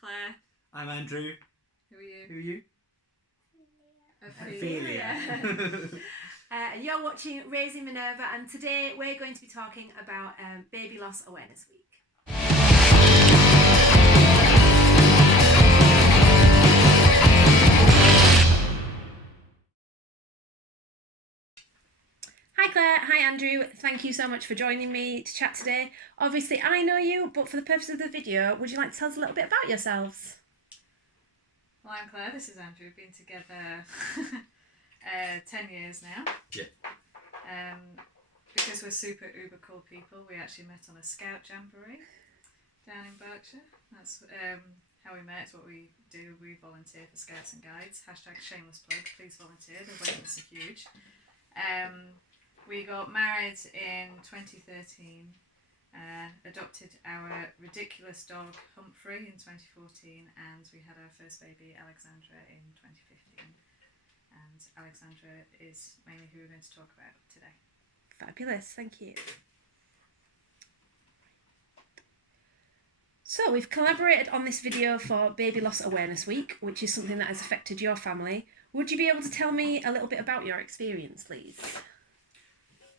Claire. I'm Andrew. Who are you? Who are you? Ophelia. You're watching Raising Minerva, and today we're going to be talking about Baby Loss Awareness Week. Hi Claire, hi Andrew, thank you so much for joining me to chat today. Obviously I know you, but for the purpose of the video, would you like to tell us a little bit about yourselves? Well, I'm Claire, this is Andrew. We've been together 10 years now. Yeah. Because we're super uber cool people, we actually met on a scout jamboree down in Berkshire. That's how we met. It's what we do. We volunteer for Scouts and Guides. Hashtag shameless plug, please volunteer. The waitlists are huge. We got married in 2013, adopted our ridiculous dog Humphrey in 2014, and we had our first baby Alexandra in 2015. And Alexandra is mainly who we're going to talk about today. Fabulous, thank you. So we've collaborated on this video for Baby Loss Awareness Week, which is something that has affected your family. Would you be able to tell me a little bit about your experience, please?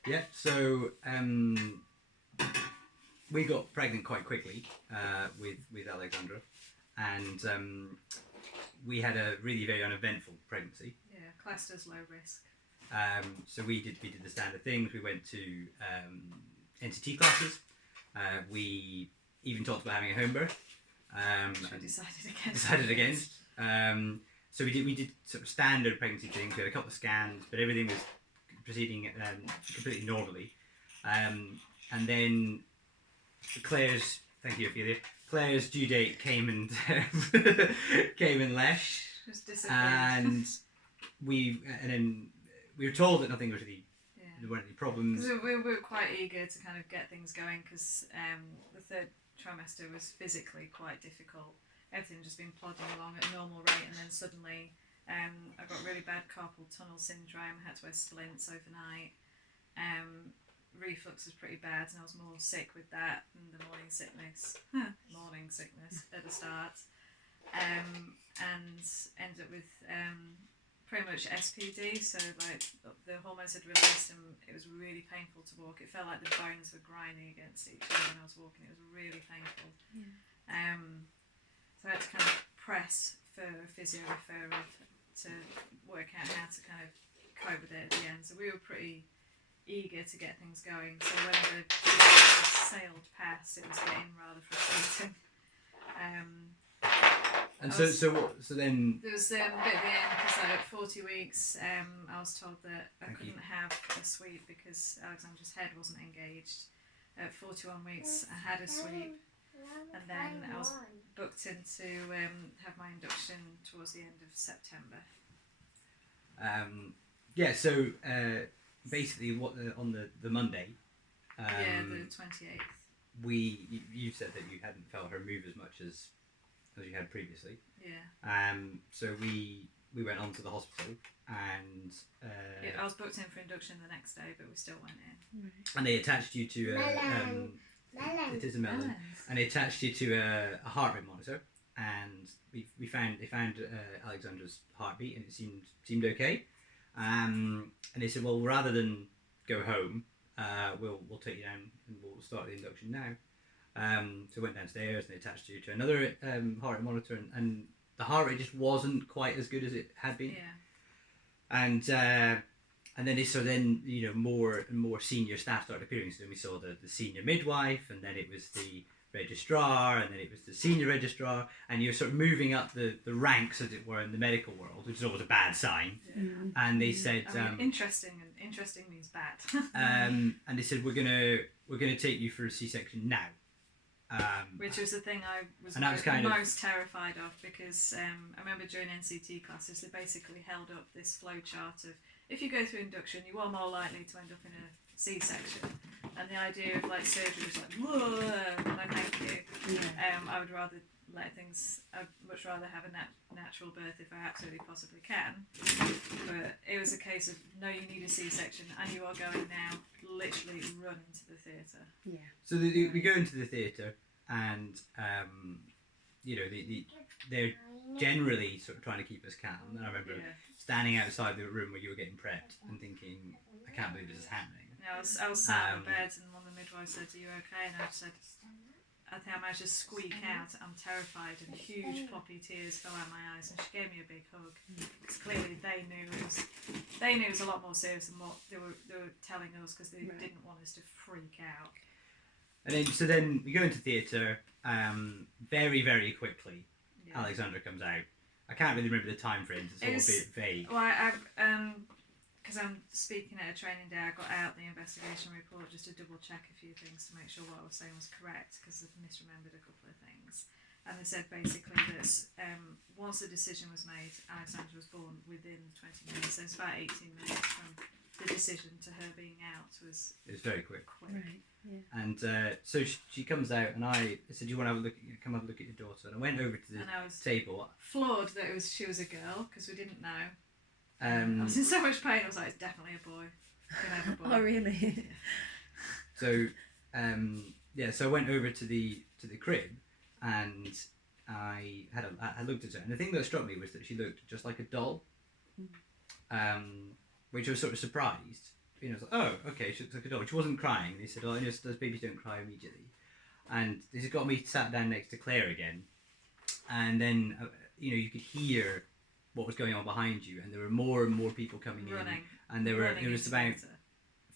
Yeah, so we got pregnant quite quickly with Alexandra, and we had a really very uneventful pregnancy. Yeah, classed as low risk. So we did the standard things. We went to NCT classes. We even talked about having a home birth. Which we decided against. So we did sort of standard pregnancy things. We had a couple of scans, but everything was proceeding completely normally. And then Claire's, thank you Ophelia, Claire's due date came and left. Just disappeared. And then we were told that nothing was really, there weren't any problems. We were quite eager to kind of get things going because the third trimester was physically quite difficult. Everything just been plodding along at a normal rate, and then suddenly I got really bad carpal tunnel syndrome, had to wear splints overnight. Reflux was pretty bad, and I was more sick with that than the morning sickness at the start. And ended up with pretty much SPD, so like the hormones had released and it was really painful to walk. It felt like the bones were grinding against each other when I was walking. It was really painful. Yeah. So I had to kind of press for a physio referral to work out how to kind of cope with it at the end. So we were pretty eager to get things going. So when the sailed past, it was getting rather frustrating. And so then there was a bit at the end because at 40 weeks I was told that I couldn't have a sweep because Alexandra's head wasn't engaged. At 41 weeks I had a sweep, and then I was booked in to have my induction towards the end of September. So basically on the Monday, the 28th, you said that you hadn't felt her move as much as you had previously. Yeah. So we went on to the hospital, and I was booked in for induction the next day, but we still went in. And they attached you to it is a melon, and they attached you to a heart rate monitor, and they found Alexandra's heartbeat, and it seemed okay. And they said, well, rather than go home, we'll take you down and we'll start the induction now. So we went downstairs and they attached you to another heart rate monitor, and the heart rate just wasn't quite as good as it had been. Yeah. And then more and more senior staff started appearing. So then we saw the senior midwife, and then it was the registrar, and then it was the senior registrar, and you're sort of moving up the ranks, as it were, in the medical world, which is always a bad sign. Yeah. And they said, interesting means bad. And they said, we're gonna take you for a C-section now. Which was the thing I was most terrified of, because I remember during NCT classes they basically held up this flow chart of, if you go through induction you are more likely to end up in a C-section, and the idea of like surgery was like, whoa, no thank you. Yeah. I'd much rather have a natural birth if I absolutely possibly can, but it was a case of, no, you need a C-section and you are going now, literally run into the theatre. Yeah. So we go into the theatre, and they're generally sort of trying to keep us calm. And I remember standing outside the room where you were getting prepped and thinking, I can't believe this is happening. Yeah, I was sat on the bed and one of the midwives said, "Are you okay?" And I said, I think I managed to squeak out, "I'm terrified," and huge ploppy tears fell out my eyes, and she gave me a big hug. Because clearly they knew it was a lot more serious than what they were telling us, because they didn't want us to freak out. And then we go into theatre. Very, very quickly, Alexandra comes out. I can't really remember the time frames. It's all a bit vague. Well, because I'm speaking at a training day, I got out the investigation report just to double check a few things to make sure what I was saying was correct, because I've misremembered a couple of things. And they said basically that once the decision was made, Alexandra was born within 20 minutes. So it's about 18 minutes from the decision to her being out. It was very quick. Right. Yeah. And so she comes out, and I said, "You want to come have a look at your daughter?" And I went over to the table. Floored that she was a girl, because we didn't know. I was in so much pain. I was like, "It's definitely a boy. Can I have a boy?" Oh, really? So, so I went over to the crib, and I looked at her, and the thing that struck me was that she looked just like a doll, which I was sort of surprised. I was like, "Oh, okay, she looks like a doll." She wasn't crying. They said, "Oh, those babies don't cry immediately," and this got me sat down next to Claire again, and then you could hear what was going on behind you, and there were more and more people coming in, and it was about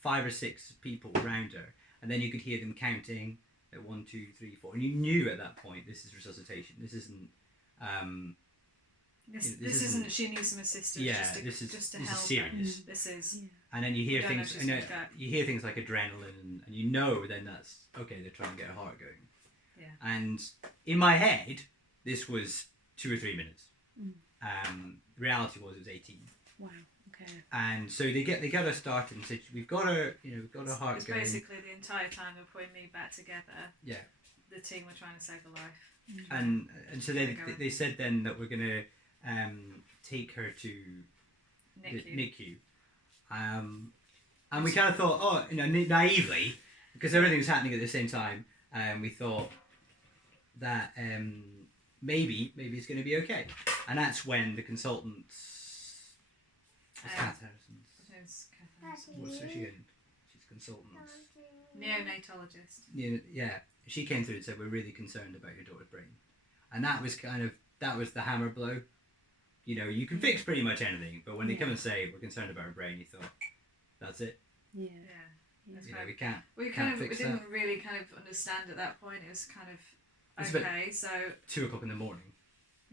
5 or 6 people around her, and then you could hear them counting at 1, 2, 3, 4, and you knew at that point, this is resuscitation. This isn't. This isn't. She needs some assistance. Yeah, just to help. This is serious. This is. Yeah. And then you hear things. You hear things like adrenaline, and then that's okay. They're trying to get her heart going. Yeah. And in my head, this was 2 or 3 minutes. Reality was it was 18. Wow. Okay. And so they get her started and said, "We've got her, we've got her heart It's going." basically the entire time they're putting me back together. Yeah. The team were trying to save a life. And so they said then that we're gonna take her to NICU. And we kind of thought, naively, because everything was happening at the same time, we thought that maybe it's going to be okay. And that's when the consultants... Kath Harrison's. What's she in? She's consultant. Neonatologist. Yeah. She came through and said, "We're really concerned about your daughter's brain." And that was the hammer blow. You can fix pretty much anything, but when they come and say, "We're concerned about her brain," you thought, that's it. Yeah. We can't. We didn't really kind of understand at that point. It was kind of okay. So 2 o'clock in the morning.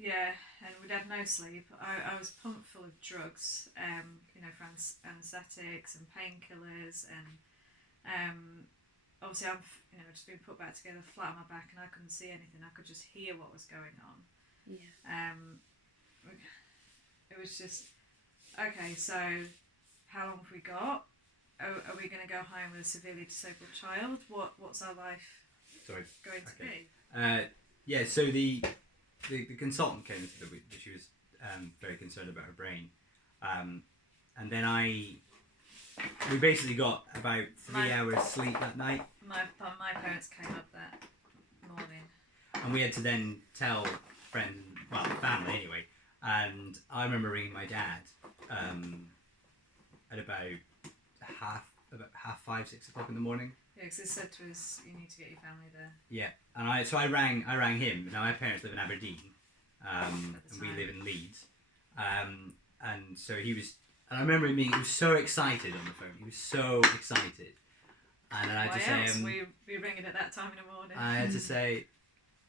Yeah, and we'd had no sleep. I was pumped full of drugs, for anaesthetics and painkillers, and obviously I'm, just being put back together, flat on my back, and I couldn't see anything. I could just hear what was going on. Yeah. It was just okay. So, how long have we got? Are we going to go home with a severely disabled child? What's our life going to be? Yeah. So the consultant came and said that she was very concerned about her brain, and then we basically got about 3 hours sleep that night. My parents came up that morning, and we had to then tell family anyway. And I remember ringing my dad at about half 5, 6 o'clock in the morning. Yeah, because they said to us, "You need to get your family there." Yeah, and I rang him. Now my parents live in Aberdeen, and we live in Leeds, and so he was. And I remember him he was so excited on the phone. He was so excited, and then I had to say, "We ringing at that time in the morning." I had to say,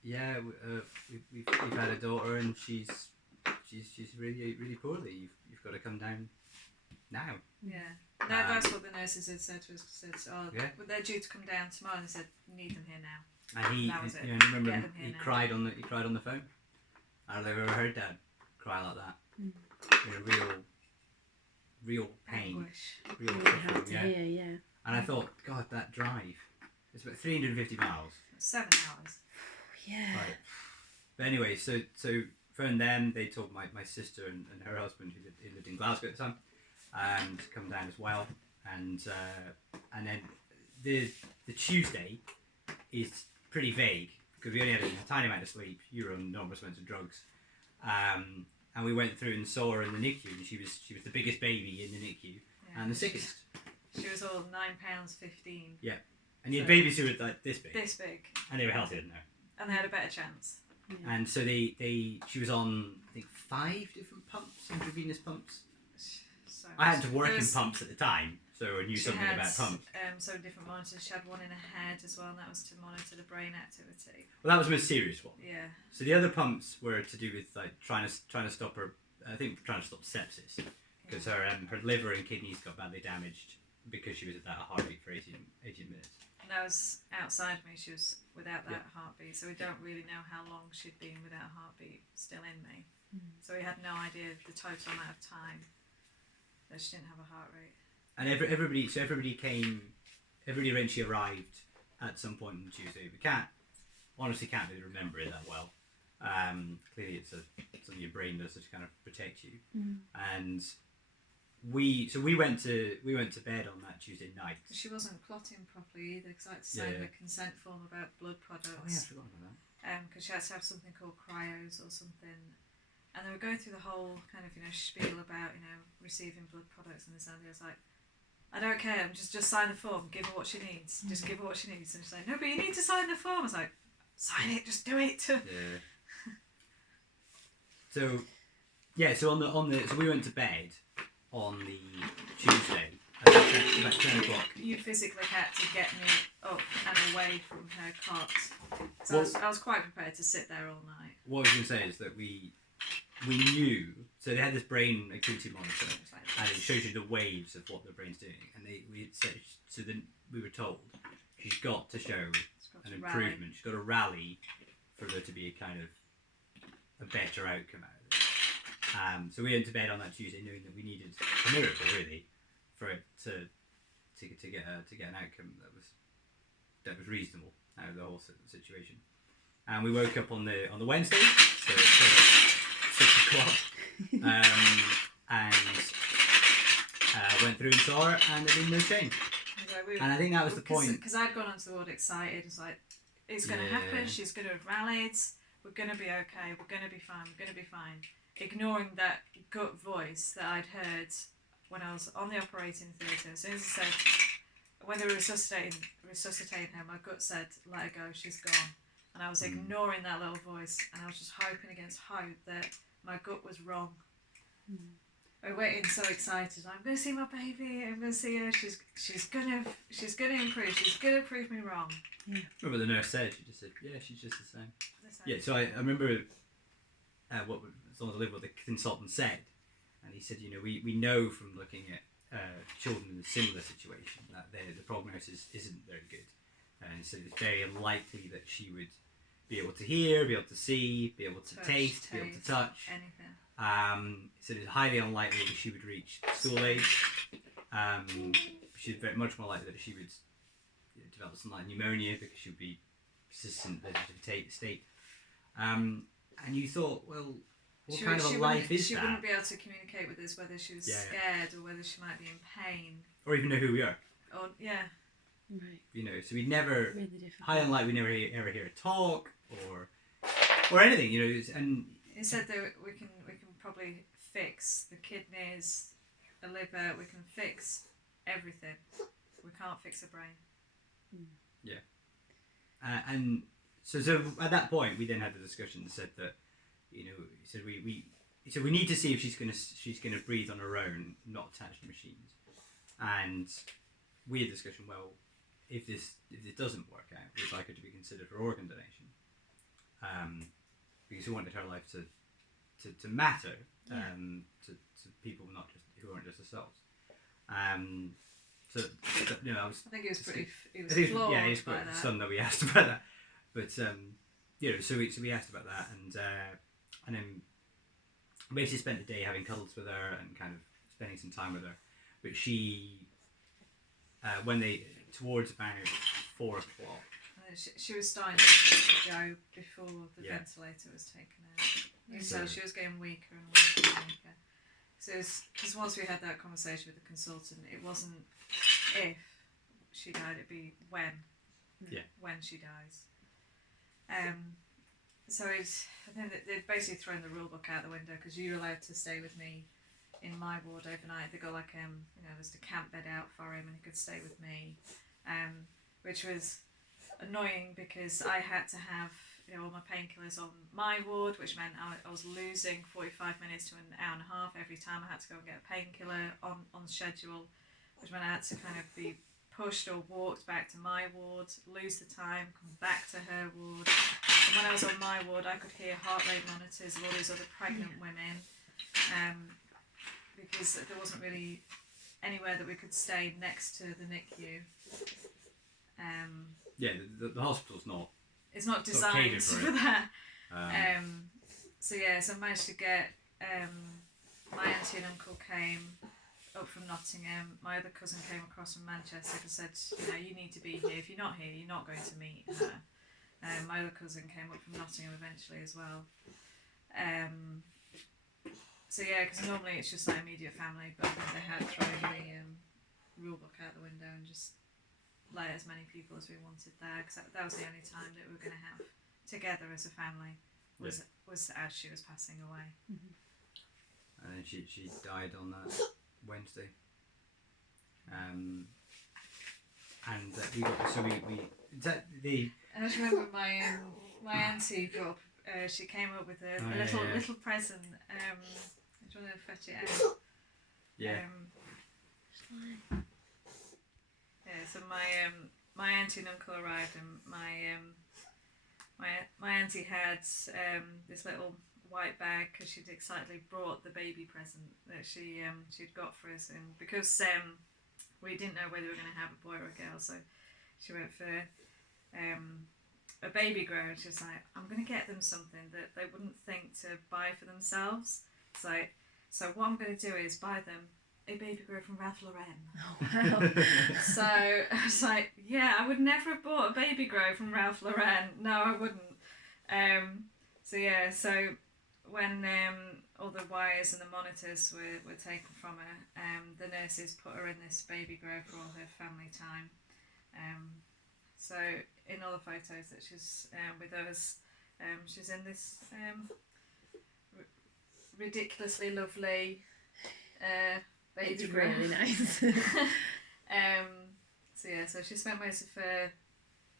"Yeah, we've had a daughter, and she's really really poorly. You've got to come down now." Yeah, that's what the nurses had said to us. Well, they're due to come down tomorrow, and they said, "You need them here now." And that was it. I remember he cried on the phone. I don't know if I've ever heard Dad cry like that. Real pain, anguish. Real suffering. Yeah. And I thought, God, that drive. It's about 350 miles. 7 hours. Yeah. Right. But anyway, so from them, they told my sister and her husband, who lived in Glasgow at the time, to come down as well. And then the Tuesday is pretty vague. because we only had a tiny amount of sleep. You were on enormous amounts of drugs, and we went through and saw her in the NICU, and she was the biggest baby in the NICU and the sickest. She was all £9.15. Yeah, and you had babies who were like this big. This big. And they were healthier than her. And they had a better chance. Yeah. And so she was on, I think, 5 different pumps, intravenous pumps. So I had to work in pumps at the time, so I knew something about pumps. So different monitors. She had one in her head as well, and that was to monitor the brain activity. Well, that was the most serious one. Yeah. So the other pumps were to do with like trying to stop her. I think trying to stop sepsis, because her liver and kidneys got badly damaged because she was at that heart rate for 18 minutes. And that was outside me. She was without that heartbeat, so we don't really know how long she'd been without a heartbeat still in me. So we had no idea the total amount of time that she didn't have a heart rate. And everybody eventually arrived at some point on Tuesday. We honestly can't really remember it that well. Clearly it's something your brain does to kind of protect you. And we went to bed on that Tuesday night. She wasn't clotting properly either, because I had to sign the consent form about blood products. Oh yeah, I forgot about that. Because she had to have something called cryos or something. And they were going through the whole kind of, spiel about, receiving blood products and this and that. I was like, I don't care, just sign the form, give her what she needs. Just give her what she needs. And she's like, no, but you need to sign the form. I was like, sign it, just do it. Yeah. So we went to bed on the Tuesday at about 10 o'clock. You physically had to get me up and away from her cot. So I was quite prepared to sit there all night. What I was going to say is that we knew, so they had this brain activity monitor, and it shows you the waves of what the brain's doing, and we were told she's got to show an improvement. She's got to rally for there to be a kind of a better outcome out of it. So we went to bed on that Tuesday knowing that we needed a miracle really for it to get an outcome that was reasonable out of the whole situation. And we woke up on the Wednesday, so 6 o'clock, and went through and saw her, and there had been no change. And I think that was the point. Because I'd gone onto the ward excited. It's like, it's going to happen, she's going to have rallied, we're going to be okay, we're going to be fine. Ignoring that gut voice that I'd heard when I was on the operating theatre. As soon as I said, when they were resuscitating her, my gut said, let her go, she's gone. And I was ignoring that little voice, and I was just hoping against hope that my gut was wrong. I went in so excited. I'm going to see my baby. I'm going to see her. She's gonna improve. She's gonna prove me wrong. Yeah. Remember the nurse said? She just said, yeah, she's just the same. Yeah. So I remember what the consultant said, and he said, we know from looking at children in a similar situation that the prognosis isn't very good, and he said it's very unlikely that she would be able to hear, be able to see, be able to taste, be able to touch. Anything. So it's highly unlikely that she would reach school age. She's very much more likely that she would develop something like pneumonia because she would be persistent vegetative state. And you thought, well, what kind of a life is that? She wouldn't be able to communicate with us whether she was scared or whether she might be in pain. Or even know who we are. Or, yeah. Right. So we'd never, really high unlikely, we never ever hear her talk or anything, and he said that we can probably fix the kidneys, the liver, we can fix everything. We can't fix the brain. Yeah. And so at that point we then had the discussion that said that, said we need to see if she's gonna breathe on her own, not attached to machines. And we had a discussion, well, if this doesn't work out, we'd like her to be considered for organ donation. Because we wanted her life to matter to people who aren't just ourselves. I think it was flawed. Yeah, he's quite stunned that we asked about that. But so we asked about that, and then basically spent the day having cuddles with her and kind of spending some time with her. But she, towards about 4 o'clock. She was starting to go before the ventilator was taken out. So she was getting weaker and weaker and weaker. So because once we had that conversation with the consultant, it wasn't if she died, it'd be when. Yeah. When she dies. So I think that they'd basically thrown the rule book out the window because you were allowed to stay with me in my ward overnight. They got like there's a camp bed out for him and he could stay with me, which was annoying because I had to have all my painkillers on my ward, which meant I was losing 45 minutes to an hour and a half every time I had to go and get a painkiller on schedule, which meant I had to kind of be pushed or walked back to my ward, lose the time, come back to her ward. And when I was on my ward, I could hear heart rate monitors of all these other pregnant women, because there wasn't really anywhere that we could stay next to the NICU. The hospital's not. It's not designed for that. So I managed to get my auntie and uncle came up from Nottingham. My other cousin came across from Manchester and said, you need to be here. If you're not here, you're not going to meet her. My other cousin came up from Nottingham eventually as well. Because normally it's just like immediate family, but I think they had thrown the rule book out the window and just let as many people as we wanted there, because that was the only time that we were going to have together as a family was as she was passing away. And then she died on that Wednesday. And we got I just remember my auntie got up. She came up with a little present. Do you want to fetch it out? Yeah. So my auntie and uncle arrived, and my auntie had this little white bag because she'd excitedly brought the baby present that she'd got for us, and because we didn't know whether we were going to have a boy or a girl, so she went for a baby grow, and she was like, I'm going to get them something that they wouldn't think to buy for themselves. So what I'm going to do is buy them a baby grow from Ralph Lauren. Oh, wow. So I was like, I would never have bought a baby grow from Ralph Lauren. No, I wouldn't. So when all the wires and the monitors were taken from her, the nurses put her in this baby grow for all her family time. So in all the photos that she's with us, she's in this ridiculously lovely baby grow. Really nice. So she spent most of her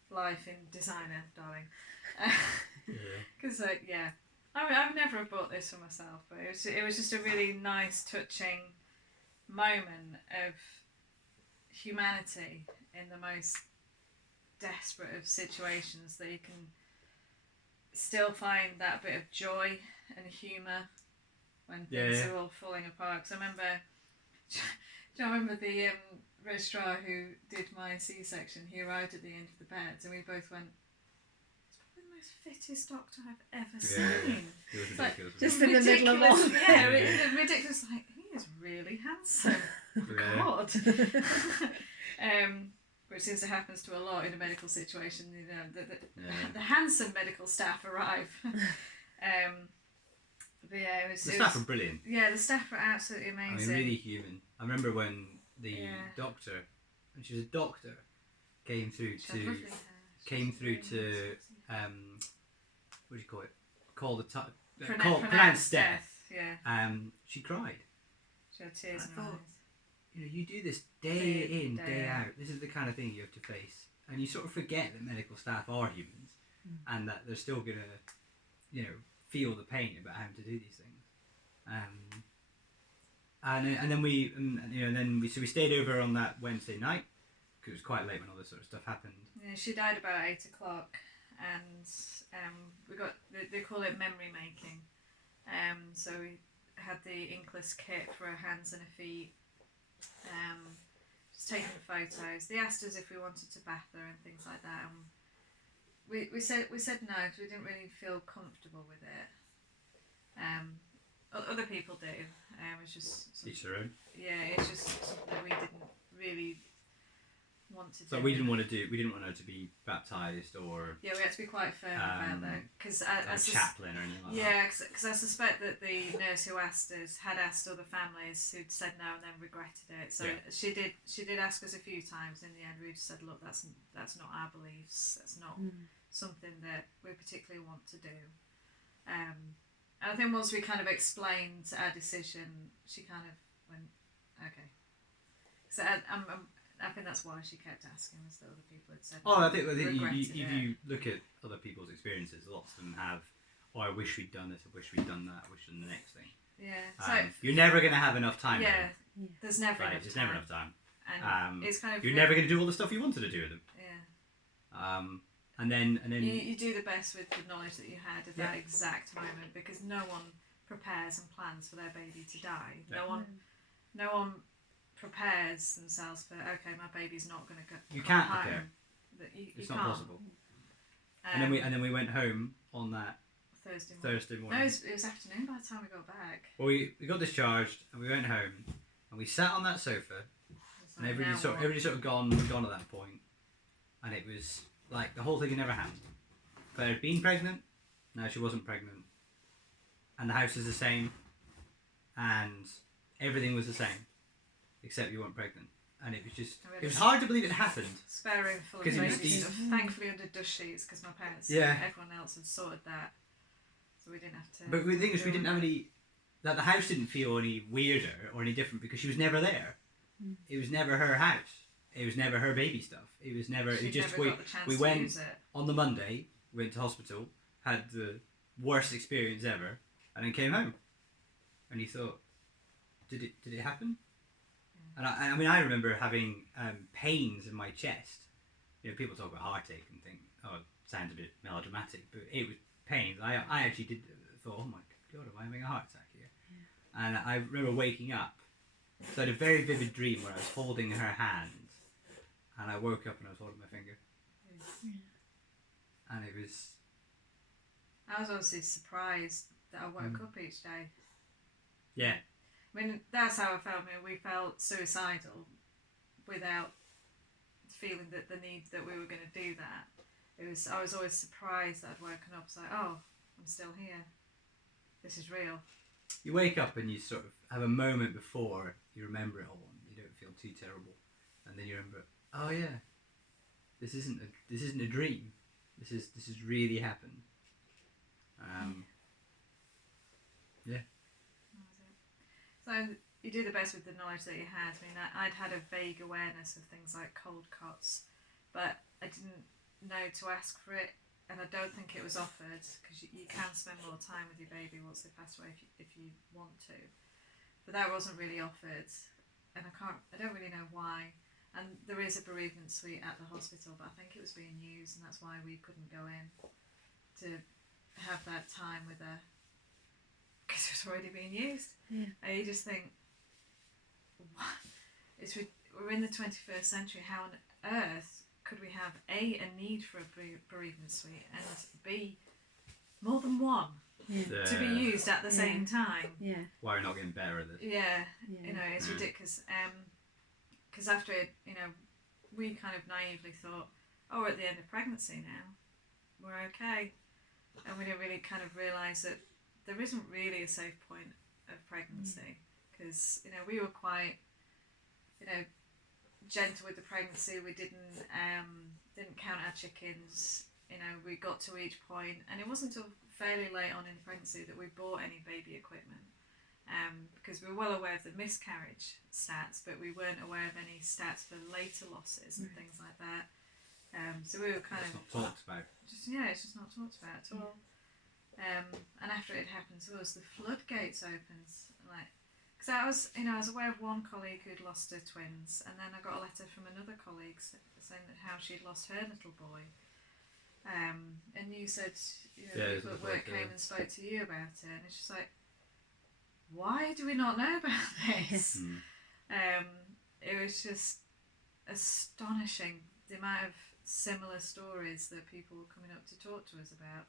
life in designer, darling. Because I've never bought this for myself, but it was just a really nice, touching moment of humanity in the most desperate of situations, that you can still find that bit of joy and humour when things are all falling apart. Because I remember the registrar who did my C-section, he arrived at the end of the bed and we both went, it's probably the most fittest doctor I've ever seen. He was like, ridiculous. Just in the middle of all. Ridiculous, like, he is really handsome. God. Which seems to happen to a lot in a medical situation. The handsome medical staff arrive. The staff are brilliant. Yeah, the staff are absolutely amazing. Really human. I remember when the doctor, and she was a doctor, came through to what do you call it? Call the pronounce death. Yeah. She cried. She had tears in her eyes. You do this day in, day out. This is the kind of thing you have to face, and you sort of forget that medical staff are humans, and that they're still gonna, feel the pain about having to do these things. And then we stayed over on that Wednesday night because it was quite late when all this sort of stuff happened. Yeah, she died about 8 o'clock, and we got they call it memory making. So we had the inkless kit for her hands and her feet. Just taking the photos. They asked us if we wanted to bath her and things like that. We said no because we didn't really feel comfortable with it. Other people do. It's just each their own. Yeah, it's just something that we didn't really want to do. So we didn't want her to be baptised or. Yeah, we had to be quite firm about that because chaplain or anything like that. Yeah, because I suspect that the nurse who asked us had asked other families who'd said no and then regretted it. So she did ask us a few times. In the end, we just said, look, that's not our beliefs. That's not something that we particularly want to do. And I think once we kind of explained our decision, she kind of went, okay. So I think that's why she kept asking, was that other people had said. I think if regretted you look at other people's experiences, lots of them have, I wish we'd done this, I wish we'd done that, I wish we'd done the next thing. Yeah. So you're never going to have enough time. Yeah. There's never enough There's time. never enough time. And it's kind of you're never going to do all the stuff you wanted to do with them. Yeah. And then you do the best with the knowledge that you had at that exact moment, because no one prepares and plans for their baby to die. Yeah. No one prepares themselves for, okay, my baby's not going to go. You can't home. prepare. You not can't. possible. And then we went home on that Thursday morning. No, it was afternoon by the time we got back. Well, we got discharged and we went home and we sat on that sofa and everybody sort of gone at that point, and it was like the whole thing had never happened. Claire had been pregnant, now she wasn't pregnant, and the house is the same, and everything was the same, except you weren't pregnant. And it was just, it was hard to believe it happened. Spare room full of baby stuff. Thankfully under dust sheets, because my parents, everyone else had sorted that, so we didn't have to. But the thing is, we didn't have any. That the house didn't feel any weirder or any different because she was never there. It was never her house. It was never her baby stuff. It was never. She'd it just never got the chance we to went use it. On the Monday. Went to hospital, had the worst experience ever, and then came home. And you thought, did it happen? And I mean, I remember having pains in my chest. You know, people talk about heartache and think, oh, it sounds a bit melodramatic, but it was pains. I actually thought, oh my God, am I having a heart attack here? Yeah. And I remember waking up. So I had a very vivid dream where I was holding her hand, and I woke up and I was holding my finger. Yeah. And it was. I was obviously surprised that I woke up each day. Yeah. I mean, that's how I felt. I mean, we felt suicidal without feeling that the need that we were going to do that. I was always surprised that I'd woken up. It's like, oh, I'm still here. This is real. You wake up and you sort of have a moment before you remember it all. And you don't feel too terrible, and then you remember, oh yeah, this isn't a dream. This has really happened. Yeah. So you do the best with the knowledge that you had. I mean, I'd had a vague awareness of things like cold cots, but I didn't know to ask for it, and I don't think it was offered, because you can spend more time with your baby once they pass away if you want to. But that wasn't really offered, and I don't really know why. And there is a bereavement suite at the hospital, but I think it was being used, and that's why we couldn't go in to have that time with her, because it was already being used. Yeah. And you just think, what? We're in the 21st century. How on earth could we have A, a need for a bereavement suite, and B, more than one to be used at the same time? Yeah. Why are we not getting better at this? Yeah. You know, it's ridiculous. Because after it, you know, we kind of naively thought, oh, we're at the end of pregnancy now, we're okay. And we didn't really kind of realise that there isn't really a safe point of pregnancy, because, you know, we were quite, you know, gentle with the pregnancy. We didn't count our chickens. You know, we got to each point, and it wasn't until fairly late on in the pregnancy that we bought any baby equipment. Because we were well aware of the miscarriage stats, but we weren't aware of any stats for later losses and things like that. So we were kind of not talked about. It's just not talked about at all. And after it happened to us, the floodgates opened. Because I was aware of one colleague who'd lost her twins, and then I got a letter from another colleague saying that how she'd lost her little boy. And you said, you know, people at work came and spoke to you about it, and it's just like, why do we not know about this? It was just astonishing, the amount of similar stories that people were coming up to talk to us about.